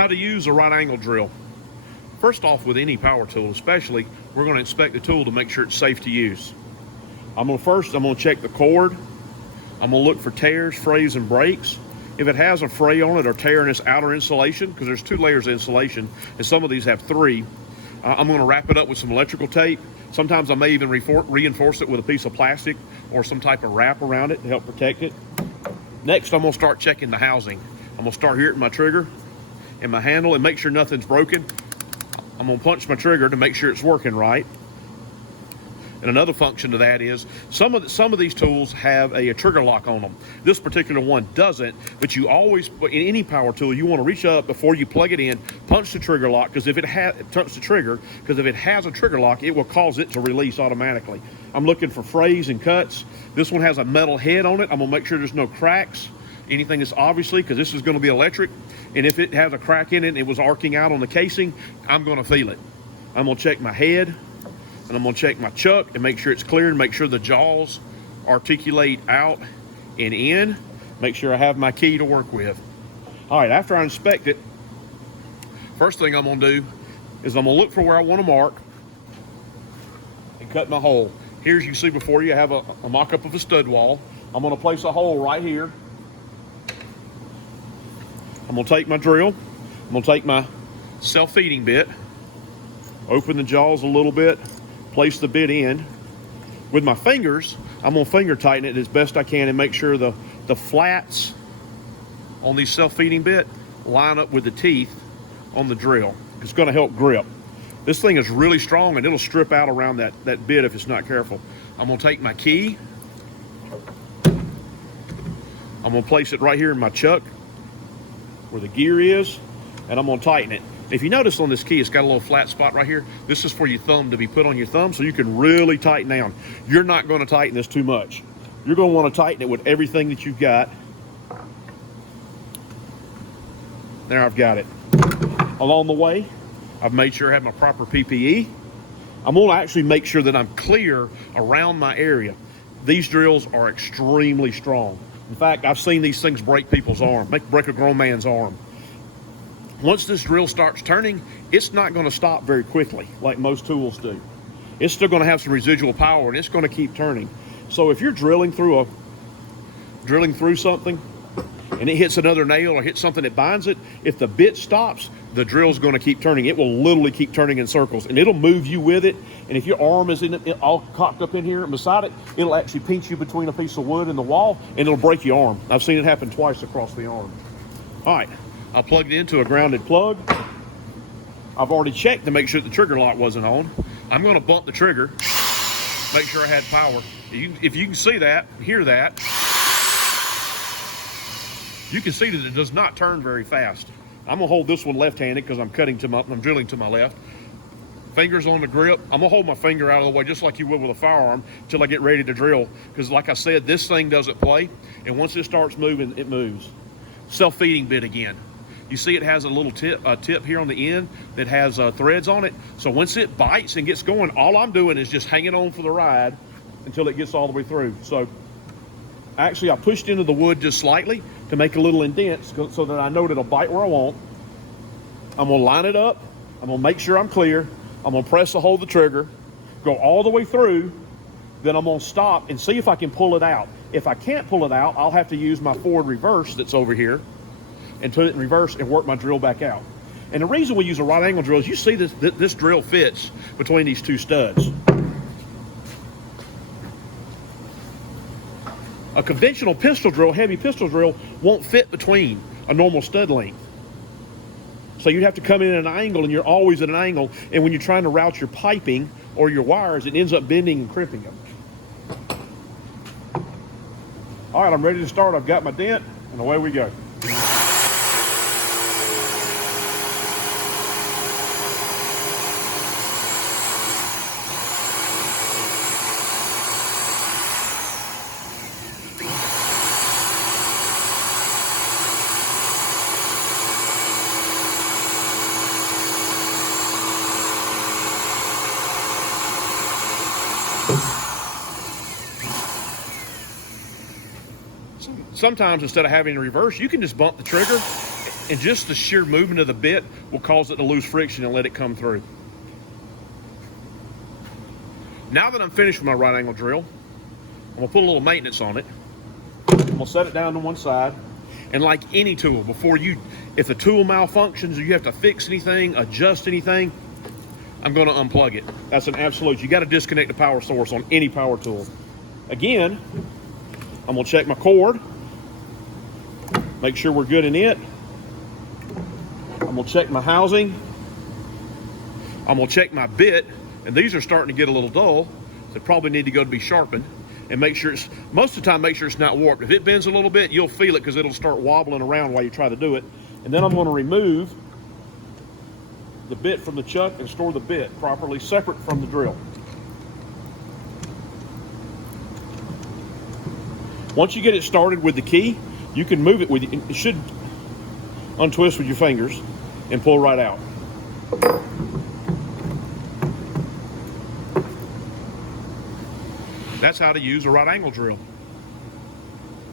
How to use a right angle drill. First off, with any power tool especially, we're going to inspect the tool to make sure it's safe to use. I'm going to check the cord. I'm going to look for tears, frays, and breaks. If it has a fray on it or tear in its outer insulation, because there's 2 layers of insulation, and some of these have 3, I'm going to wrap it up with some electrical tape. Sometimes I may even reinforce it with a piece of plastic or some type of wrap around it to help protect it. Next, I'm going to start checking the housing. I'm going to start here at my trigger and my handle and make sure nothing's broken. I'm going to punch my trigger to make sure it's working right. And another function to that is some of these tools have a trigger lock on them. This particular one doesn't, but you always, in any power tool, you want to reach up before you plug it in, punch the trigger lock, because if it has a trigger lock, it will cause it to release automatically. I'm looking for frays and cuts. This one has a metal head on it. I'm gonna make sure there's no cracks, anything that's obviously, because this is going to be electric, and if it has a crack in it and it was arcing out on the casing, I'm going to feel it. I'm going to check my head. And I'm going to check my chuck and make sure it's clear and make sure the jaws articulate out and in. Make sure I have my key to work with. All right, after I inspect it, first thing I'm going to do is I'm going to look for where I want to mark and cut my hole. Here, as you see before you, I have a mock-up of a stud wall. I'm going to place a hole right here. I'm going to take my drill. I'm going to take my self-feeding bit, open the jaws a little bit, place the bit in. With my fingers, I'm going to finger tighten it as best I can and make sure the flats on these self-feeding bit line up with the teeth on the drill. It's going to help grip. This thing is really strong and it'll strip out around that bit if it's not careful. I'm going to take my key. I'm going to place it right here in my chuck where the gear is, and I'm going to tighten it. If you notice on this key, it's got a little flat spot right here. This is for your thumb to be put on your thumb so you can really tighten down. You're not going to tighten this too much. You're going to want to tighten it with everything that you've got. There, I've got it. Along the way, I've made sure I have my proper PPE. I'm going to actually make sure that I'm clear around my area. These drills are extremely strong. In fact, I've seen these things break people's arm, break a grown man's arm. Once this drill starts turning, it's not going to stop very quickly like most tools do. It's still going to have some residual power and it's going to keep turning. So if you're drilling through something and it hits another nail or hits something that binds it, if the bit stops, the drill's going to keep turning. It will literally keep turning in circles and it'll move you with it. And if your arm is all cocked up in here and beside it, it'll actually pinch you between a piece of wood and the wall and it'll break your arm. I've seen it happen twice across the arm. All right. I plugged it into a grounded plug. I've already checked to make sure the trigger lock wasn't on. I'm going to bump the trigger, make sure I had power. If you can see that, hear that, you can see that it does not turn very fast. I'm going to hold this one left-handed because I'm drilling to my left. Fingers on the grip. I'm going to hold my finger out of the way just like you would with a firearm until I get ready to drill. Because like I said, this thing doesn't play. And once it starts moving, it moves. Self-feeding bit again. You see it has a little tip here on the end that has threads on it. So once it bites and gets going, all I'm doing is just hanging on for the ride until it gets all the way through. So actually I pushed into the wood just slightly to make a little indent so that I know that it'll bite where I want. I'm gonna line it up. I'm gonna make sure I'm clear. I'm gonna press to hold the trigger, go all the way through, then I'm gonna stop and see if I can pull it out. If I can't pull it out, I'll have to use my forward reverse that's over here and put it in reverse and work my drill back out. And the reason we use a right angle drill is you see this drill fits between these 2 studs. A conventional pistol drill, heavy pistol drill, won't fit between a normal stud length. So you'd have to come in at an angle, and you're always at an angle, and when you're trying to route your piping or your wires, it ends up bending and crimping them. All right, I'm ready to start. I've got my dent, and away we go. Sometimes instead of having to reverse, you can just bump the trigger and just the sheer movement of the bit will cause it to lose friction and let it come through. Now that I'm finished with my right angle drill, I'm gonna put a little maintenance on it. I'm gonna set it down to one side, and like any tool, if the tool malfunctions or you have to fix anything, adjust anything, I'm gonna unplug it. That's an absolute. You gotta disconnect the power source on any power tool. Again, I'm gonna check my cord, make sure we're good in it. I'm gonna check my housing. I'm gonna check my bit, and these are starting to get a little dull, so they probably need to go to be sharpened. And make sure most of the time, make sure it's not warped. If it bends a little bit, you'll feel it because it'll start wobbling around while you try to do it. And then I'm gonna remove the bit from the chuck and store the bit properly separate from the drill. Once you get it started with the key, you can move it with, it should untwist with your fingers and pull right out. That's how to use a right angle drill.